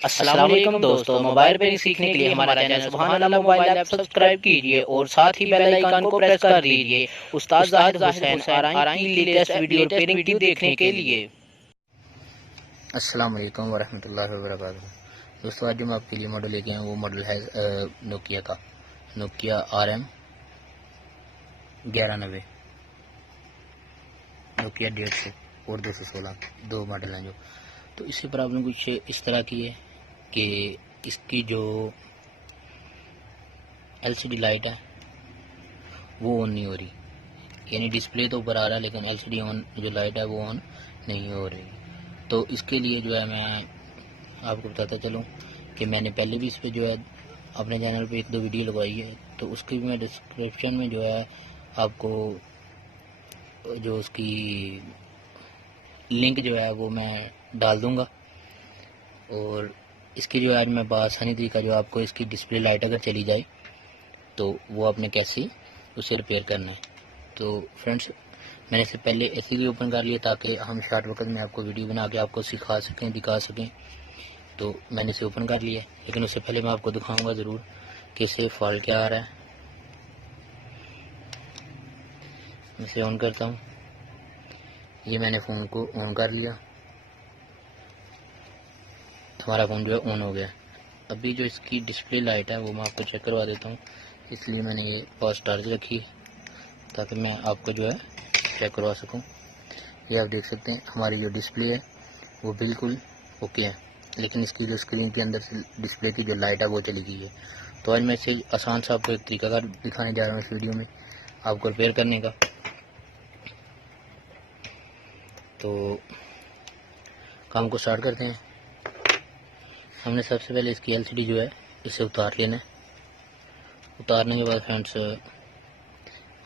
अस्सलाम वालेकुम दोस्तों, मोबाइल रिपेयरिंग सीखने के लिए हमारा चैनल सुभान अल्लाह मोबाइल ऐप सब्सक्राइब कीजिए और साथ ही बेल आइकन को प्रेस कर दीजिए उस्ताद जाहिद हुसैन आरआई की लेटेस्ट वीडियो रिपेयरिंग वीडियो देखने के लिए। अस्सलाम वालेकुम वरहमतुल्लाहि वबरकातुहू। दोस्तों, आज जो मैं आपके लिए मॉडल लेके आया हूँ वो मॉडल है नोकिया का नोकिया RM 1190, नोकिया 150 और 216 दो मॉडल हैं जो। तो इससे प्रॉब्लम कुछ इस तरह की है कि इसकी जो LCD लाइट है वो ऑन नहीं हो रही, यानी डिस्प्ले तो ऊपर आ रहा है लेकिन LCD ऑन जो लाइट है वो ऑन नहीं हो रही। तो इसके लिए जो है मैं आपको बताता चलूँ कि मैंने पहले भी इस पर जो है अपने चैनल पे एक दो वीडियो लगवाई है, तो उसकी भी मैं डिस्क्रिप्शन में जो है आपको जो उसकी लिंक जो है वो मैं डाल दूँगा। और इसकी जो है आज मैं बआसानी तरीका जो आपको इसकी डिस्प्ले लाइट अगर चली जाए तो वो आपने कैसे उसे रिपेयर करना है। तो फ्रेंड्स, मैंने इसे पहले ऐसे ही ओपन कर लिया ताकि हम शॉर्ट वक्त में आपको वीडियो बना के आपको सिखा सकें, दिखा सकें। तो मैंने इसे ओपन कर लिया है, लेकिन उससे पहले मैं आपको दिखाऊंगा ज़रूर कि इसे फॉल्ट क्या आ रहा है। मैं इसे ऑन करता हूँ। ये मैंने फ़ोन को ऑन कर लिया, हमारा फ़ोन जो है ऑन हो गया। अभी जो इसकी डिस्प्ले लाइट है वो मैं आपको चेक करवा देता हूँ, इसलिए मैंने ये फास्ट चार्ज रखी है ताकि मैं आपको जो है चेक करवा सकूँ। ये आप देख सकते हैं हमारी जो डिस्प्ले है वो बिल्कुल ओके है, लेकिन इसकी जो स्क्रीन के अंदर से डिस्प्ले की जो लाइट है वो चली गई है। तो आज मैं इसे आसान सा आपको एक तरीका दिखाने जा रहा हूँ इस वीडियो में आपको रिपेयर करने का। तो काम को स्टार्ट करते हैं। हमने सबसे पहले इसकी LCD जो है इसे उतार लेना है। उतारने के बाद फ्रेंड्स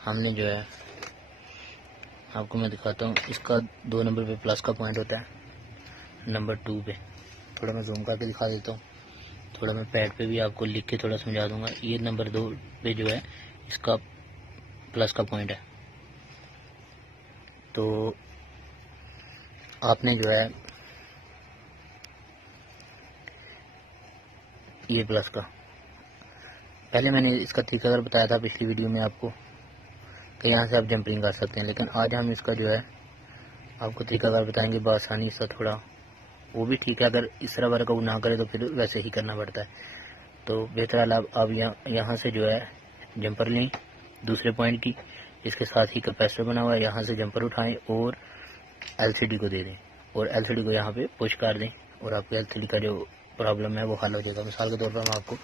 हमने जो है आपको मैं दिखाता हूँ, इसका 2 नंबर पे प्लस का पॉइंट होता है, नंबर 2 पे थोड़ा मैं जूम करके दिखा देता हूँ, थोड़ा मैं पैड पे भी आपको लिख के थोड़ा समझा दूंगा। ये नंबर 2 पे जो है इसका प्लस का पॉइंट है। तो आपने जो है ये प्लस का, पहले मैंने इसका तरीका बताया था पिछली वीडियो में आपको कि यहाँ से आप जंपरिंग कर सकते हैं, लेकिन आज हम इसका जो है आपको तरीका बताएंगे बआसानी सा। थोड़ा वो भी ठीक है, अगर इस तरह वर्कआउट ना करे तो फिर वैसे ही करना पड़ता है। तो बेहतर आप यहाँ से जो है जंपर लें दूसरे पॉइंट की, इसके साथ ही कैपेसिटर बना हुआ है, यहाँ से जंपर उठाएं और LCD को दे दें और LCD को यहाँ पे पुश कर दें और आपको LCD का जो प्रॉब्लम है वो हल हो जाएगा। मिसाल के तौर पर मैं आपको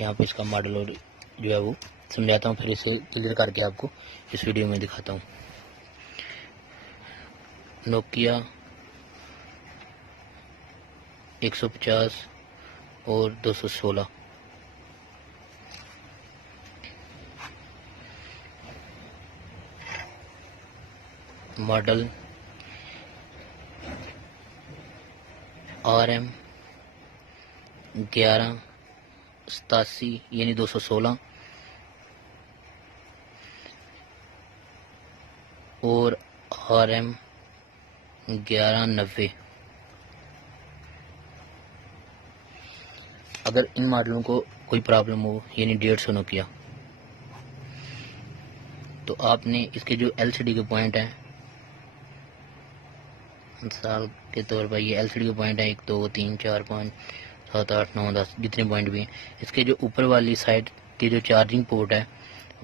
यहाँ पे इसका मॉडल और जो है वो समझाता हूँ, फिर इसे क्लियर करके आपको इस वीडियो में दिखाता हूँ। नोकिया 150 और 216 मॉडल RM 1187 यानी 216 और RM 1190। अगर इन मॉडलों को कोई प्रॉब्लम हो यानी 150 नोकिया, तो आपने इसके जो LCD के पॉइंट हैं, मिसाल के तौर पर ये LCD के पॉइंट है 1 2 3 4 5 7 8 9 10 जितने पॉइंट भी हैं, इसके जो ऊपर वाली साइड के जो चार्जिंग पोर्ट है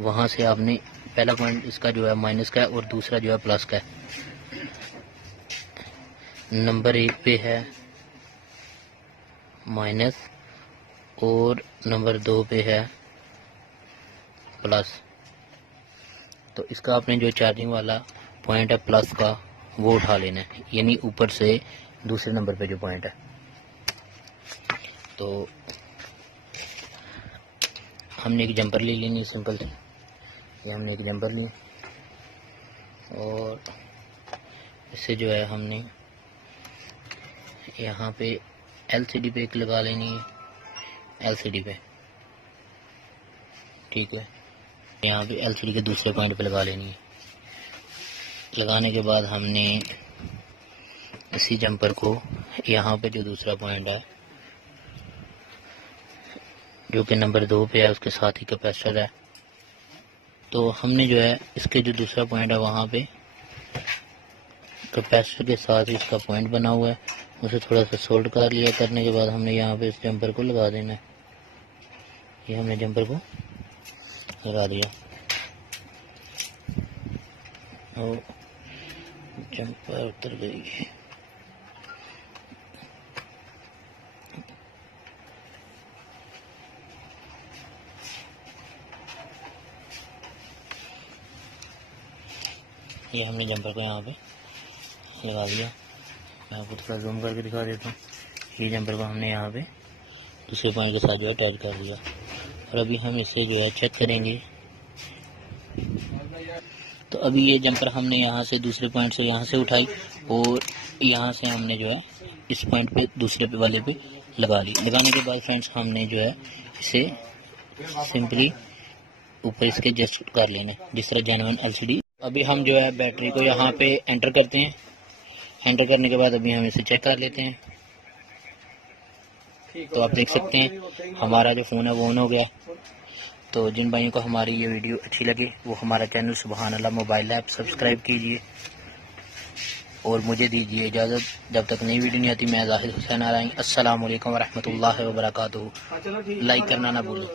वहाँ से आपने पहला पॉइंट इसका जो है माइनस का है और दूसरा जो है प्लस का है। नंबर 1 पे है माइनस और नंबर 2 पे है प्लस। तो इसका आपने जो चार्जिंग वाला पॉइंट है प्लस का वो उठा लेना है, यानी ऊपर से दूसरे नंबर पे जो पॉइंट है। तो हमने एक जंपर ले लेनी है सिंपल से, ये हमने एक जंपर लिया और इससे जो है हमने यहाँ पे LCD पे एक लगा लेनी है, LCD पे ठीक है। यहाँ पे LCD के दूसरे पॉइंट पे लगा लेनी है। लगाने के बाद हमने इसी जंपर को यहाँ पे जो दूसरा पॉइंट है जो कि नंबर 2 पे है, उसके साथ ही कैपेसिटर है। तो हमने जो है इसके जो दूसरा पॉइंट है वहाँ पे कैपेसिटर के साथ ही इसका पॉइंट बना हुआ है, उसे थोड़ा सा सोल्ड कर लिया। करने के बाद हमने यहाँ पे इस जंपर को लगा देना है। ये हमने जंपर को लगा दिया और जंपर उतर गई। ये हमने जंपर को यहाँ पे लगा दिया। मैं आपको थोड़ा जूम करके दिखा देता हूँ। ये जंपर को हमने यहाँ पे दूसरे पॉइंट के साथ जो है अटैच कर दिया और अभी हम इसे जो है चेक करेंगे। तो अभी ये जंपर हमने यहाँ से दूसरे पॉइंट से यहाँ से उठाई और यहाँ से हमने जो है इस पॉइंट पे दूसरे पे वाले पे लगा ली। लगाने के बाद फ्रेंड्स हमने जो है इसे सिंपली ऊपर इसके जस्ट कर लेने, जिस तरह जेन्युइन LCD। अभी हम जो है बैटरी को यहाँ पे एंटर करते हैं। एंटर करने के बाद अभी हम इसे चेक कर लेते हैं। तो आप देख सकते हैं हमारा जो फ़ोन है वो ऑन हो गया। तो जिन भाइयों को हमारी ये वीडियो अच्छी लगे वो हमारा चैनल सुभान अल्लाह मोबाइल ऐप सब्सक्राइब कीजिए और मुझे दीजिए इजाज़त। जब तक नई वीडियो नहीं आती, मैं जाहिद हुसैन आ रहा हूँ। अस्सलाम वालेकुम व रहमतुल्लाहि व बरकातुहू। लाइक करना ना भूलें।